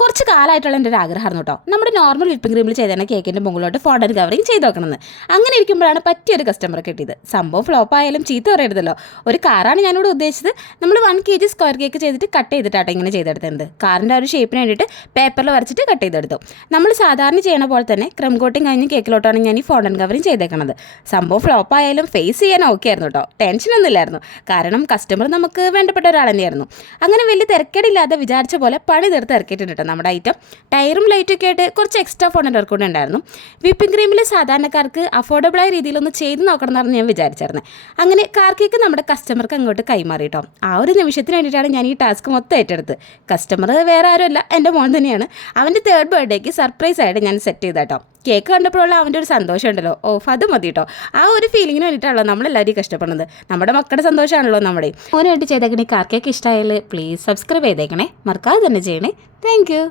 കുറച്ച് കാലമായിട്ടുള്ള എൻ്റെ ഒരു ആഗ്രഹമായിരുന്നു കേട്ടോ. നമ്മുടെ നോർമൽ വിപ്പിംഗ് ക്രീമിൽ ചെയ്തേണ്ട കേക്കിൻ്റെ മുകളിലോട്ട് ഫോണ്ടൻ കവറിങ് ചെയ്ത് നോക്കണമെന്ന്. അങ്ങനെ ഇരിക്കുമ്പോഴാണ് പറ്റിയൊരു കസ്റ്റമർ കിട്ടിയത്. സംഭവം ഫ്ലോപ്പ് ആയാലും ചീത്ത പറയരുതല്ലോ. ഒരു കാറാണ് ഞാനിവിടെ ഉദ്ദേശിച്ചത്. നമ്മൾ 1 kg സ്ക്വയർ കേക്ക് ചെയ്തിട്ട് കട്ട് ചെയ്തിട്ടാട്ടോ ഇങ്ങനെ ചെയ്തെടുത്തത്. കാറിൻ്റെ ആ ഒരു ഷേപ്പിന് വേണ്ടിയിട്ട് പേപ്പറിൽ വരച്ചിട്ട് കട്ട് ചെയ്തെടുത്തു. നമ്മൾ സാധാരണ ചെയ്യണ പോലെ തന്നെ ക്രം കോട്ടിങ് കഴിഞ്ഞ് കേക്കിലോട്ടാണ് ഞാൻ ഈ ഫോണ്ടൻ കവറിങ് ചെയ്തേക്കണത്. സംഭവം ഫ്ലോപ്പ് ആയാലും ഫേസ് ചെയ്യാൻ ഓക്കെ ആയിരുന്നു കേട്ടോ. ടെൻഷനൊന്നും ഇല്ലായിരുന്നു. കാരണം കസ്റ്റമർ നമുക്ക് വേണ്ടപ്പെട്ട ഒരാൾ തന്നെയായിരുന്നു. അങ്ങനെ വലിയ തിരക്കേടില്ലാതെ വിചാരിച്ച പോലെ പണി തീർത്ത് ഇറക്കിയിട്ടുണ്ട് കേട്ടോ നമ്മുടെ ഐറ്റം. ടയറും ലൈറ്റൊക്കെ ആയിട്ട് കുറച്ച് എക്സ്ട്രാ ഫോണ്ടൻ വർക്ക് കൂടെ ഉണ്ടായിരുന്നു. വിപ്പിംഗ് ക്രീമിൽ സാധാരണക്കാർക്ക് അഫോർഡബിളായ രീതിയിലൊന്ന് ചെയ്ത് നോക്കണം എന്നാണ് ഞാൻ വിചാരിച്ചിരുന്നത്. അങ്ങനെ കാർ കേക്ക് നമ്മുടെ കസ്റ്റമർക്ക് അങ്ങോട്ട് കൈമാറി കേട്ടോ. ആ ഒരു നിമിഷത്തിന് വേണ്ടിയിട്ടാണ് ഞാൻ ഈ ടാസ്ക് മൊത്തം ഏറ്റെടുത്ത്. കസ്റ്റമർ വേറെ ആരുമല്ല, എൻ്റെ മോൻ തന്നെയാണ്. അവൻ്റെ 3rd ബർത്ത്ഡേക്ക് സർപ്രൈസ് ആയിട്ട് ഞാൻ സെറ്റ് ചെയ്ത കേട്ടോ. കേക്ക് കണ്ടപ്പോഴുള്ള അവൻ്റെ ഒരു സന്തോഷം ഉണ്ടല്ലോ, അത് മതി കേട്ടോ. ആ ഒരു ഫീലിങ്ങിന് വേണ്ടിയിട്ടാണല്ലോ നമ്മളെല്ലാവരും കഷ്ടപ്പെടുന്നത്. നമ്മുടെ മക്കളുടെ സന്തോഷമാണല്ലോ നമ്മുടെ. മോന് വേണ്ടി ചെയ്തേക്കണേ കാർ കേക്ക് ഇഷ്ടമായാൽ പ്ലീസ് സബ്സ്ക്രൈബ് ചെയ്തേക്കണേ, മറക്കാതെ തന്നെ ചെയ്യണേ. Thank you.